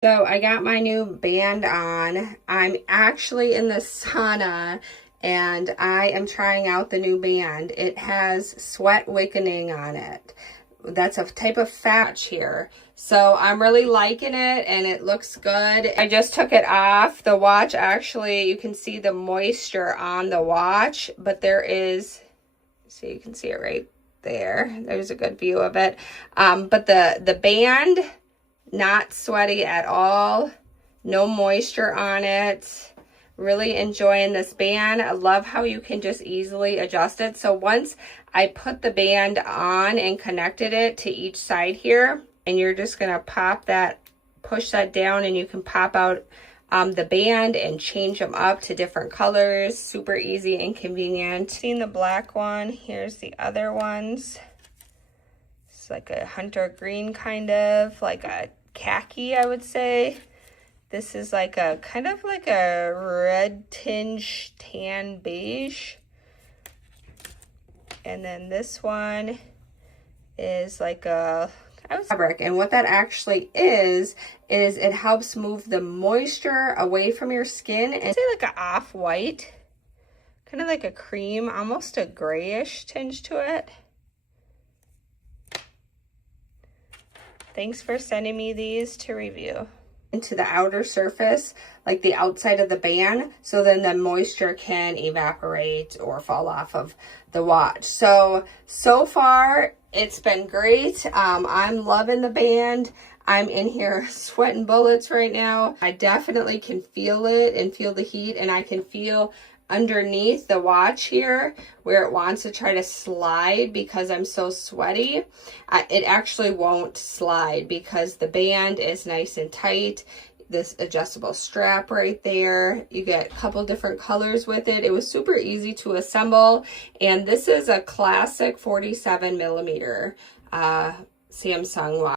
So I got my new band on. I'm actually in the sauna and I am trying out the new band. It has sweat wickening on it. That's a type of fat here. So I'm really liking it and it looks good. I just took it off. The watch actually, you can see the moisture on the watch, but there is, so you can see it right there. There's a good view of it. But the band, not sweaty at all, no moisture on it. Really enjoying this band. I love how you can just easily adjust it. So once I put the band on and connected it to each side here, and you're just gonna pop that, push that down, and you can pop out the band and change them up to different colors. Super easy and convenient. Seen the black one, here's the other ones. It's like a hunter green, kind of like a khaki, I would say. This is like a kind of like a red tinge tan beige. And then this one is like a fabric. And what that actually is it helps move the moisture away from your skin. And say like an off-white, kind of like a cream, almost a grayish tinge to it. Thanks for sending me these to review. Into the outer surface, like the outside of the band, so then the moisture can evaporate or fall off of the watch. So far it's been great. I'm loving the band. I'm in here sweating bullets right now. I definitely can feel it and feel the heat, and I can feel underneath the watch here where it wants to try to slide because I'm so sweaty. It actually won't slide because the band is nice and tight. This adjustable strap right there, you get a couple different colors with it. It was super easy to assemble, and this is a classic 47 millimeter Samsung watch.